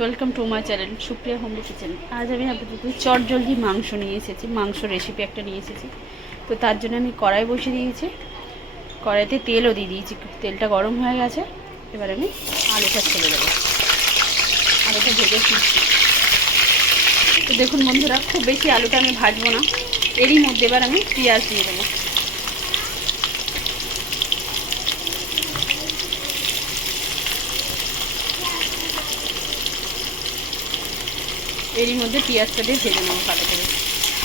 Welcome to my channel Supriya home kitchen. আজ আমি আপনাদের চটজলদি মাংস নিয়ে এসেছি, মাংস রেসিপি একটা নিয়ে এসেছি। তো তার জন্য আমি কড়াই বসিয়ে দিয়েছি, কড়াইতে তেলও দিয়ে দিয়েছি, তেলটা গরম হয়ে গেছে। এবার আমি আলুটা ছেড়ে দেবো, আলুটা ভেজে ফিরছি। তো দেখুন বন্ধুরা, খুব বেশি আলুটা আমি ভাজবো না, এরই মধ্যে এবার আমি পেঁয়াজ দিয়ে দেবো। এরই মধ্যে পেঁয়াজটা দিয়ে ভেজে নেবো ভালো করে।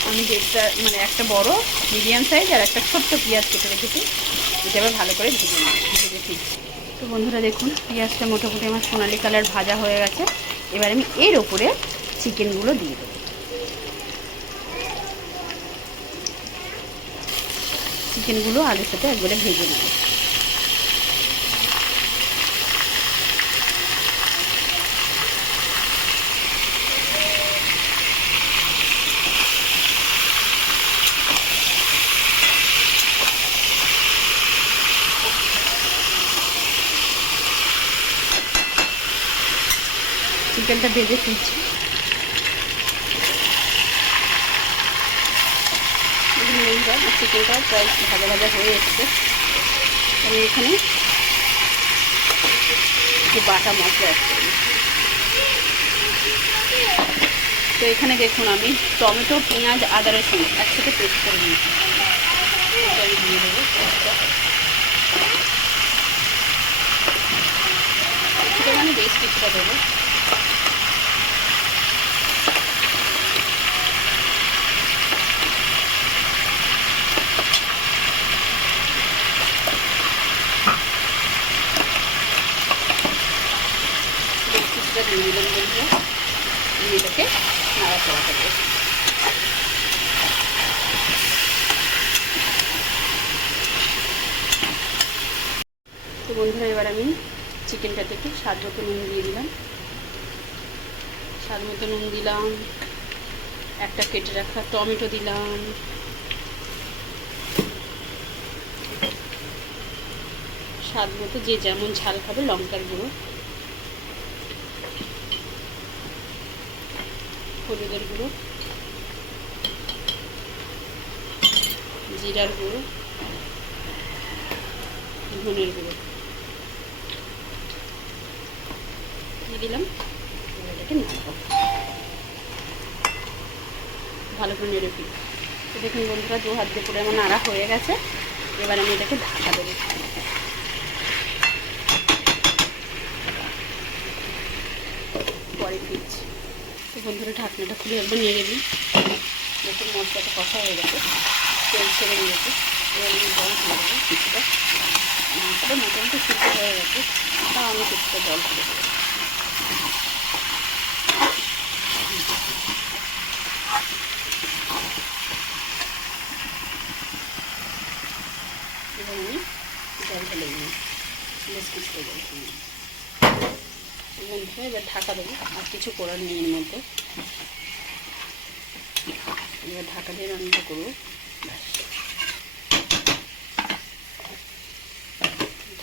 আমি যেটা একটা বড় মিডিয়াম সাইজ আর একটা ছোট্ট পেঁয়াজ কেটে রেখেছি, এটা আবার ভালো করে ভেজে নেবো, ভেজে ফিরছি। তো বন্ধুরা দেখুন, পেঁয়াজটা মোটামুটি আমার সোনালি কালার ভাজা হয়ে গেছে। এবার আমি এর ওপরে চিকেনগুলো দিয়ে দেবো। চিকেনগুলো আলুর সাথে একবারে ভেজে নেবো। চিকেনটা ভেজে ফিরছি। চিকেনটা প্রায় ভাজা ভাজা হয়ে এসেছে। আমি এখানে একটু বাটা মশলা অ্যাড করি। তো এখানে দেখুন, আমি টমেটো, পেঁয়াজ, আদা, রসুন একসাথে পেস্ট করে নিয়েছি। আমি দিয়ে দেবো কিছুটা, মানে বেশ কিছুটা দেবো। দিয়ে দিলাম বলবো, এটাকে নাড়াচাড়া করবো। তো বন্ধুরা, এবার আমি চিকেনটা থেকে স্বাদ মতো নুন দিয়ে দিলাম, স্বাদ মতো নুন দিলাম, একটা কেটে রাখা টমেটো দিলাম, স্বাদ মতো যে যেমন ঝাল খাবে লঙ্কার গুঁড়ো, হলুদের গুঁড়ো, জিরার গুঁড়ো, ধনের গুঁড়ো দিয়ে দিলাম। এটাকে নাড়বো, ভালো করে নেড়ে ফেলি। তো দেখুন বন্ধুরা, দু হাত দিয়ে পুরো আমার নাড়া হয়ে গেছে। এবার আমি এটাকে ঢাকা দেবো। পরে ফিরছি। তো বন্ধুরা, ঢাকনাটা খুলে একবার নেড়ে দিই। দেখুন মশলাটা কষা হয়ে গেছে, তেল ছেড়ে দিয়েছে। এবার আমি জল দিয়ে দেবো কিছুটা। মাংসটা মোটামুটি সিদ্ধ হয়ে গেছে, তাও আমি কিছুটা জল দিয়ে দেবো। এবার আমি জলটা লেগে নিই, বেশ কিছুটা জল নিই। বন্ধুরা, এবার ঢাকা দেবো, আর কিছু করার নেই এর মধ্যে। এবার ঢাকা দিয়ে রান্না করবো।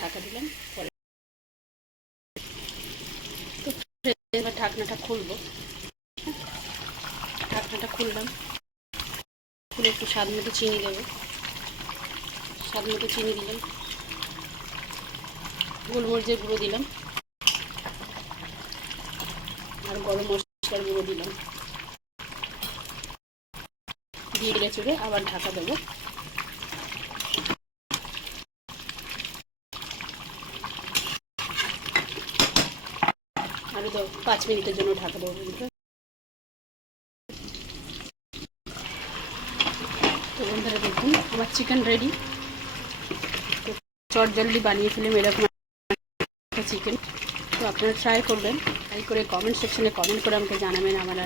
ঢাকা দিলাম, পরে তো এবার ঢাকনাটা খুলবো। ঢাকনাটা খুললাম, খুলে একটু স্বাদ মতো চিনি দেবো। স্বাদ মতো চিনি দিলাম, গোলমরিচের গুঁড়ো দিলাম, আর গরম মশলার গুঁড়ো দিলাম। দিয়ে চুড়ে আবার ঢাকা দেবো। আরও 5 মিনিটের জন্য ঢাকা দেবো। তো বন্ধুরা দেখুন, আমার চিকেন রেডি। তো চটজলদি বানিয়ে ফেলেন এরকম একটা চিকেন। তো আপনারা ট্রাই করবেন, ট্রাই করে কমেন্ট সেকশনে কমেন্ট করে আমাকে জানাবেন আমার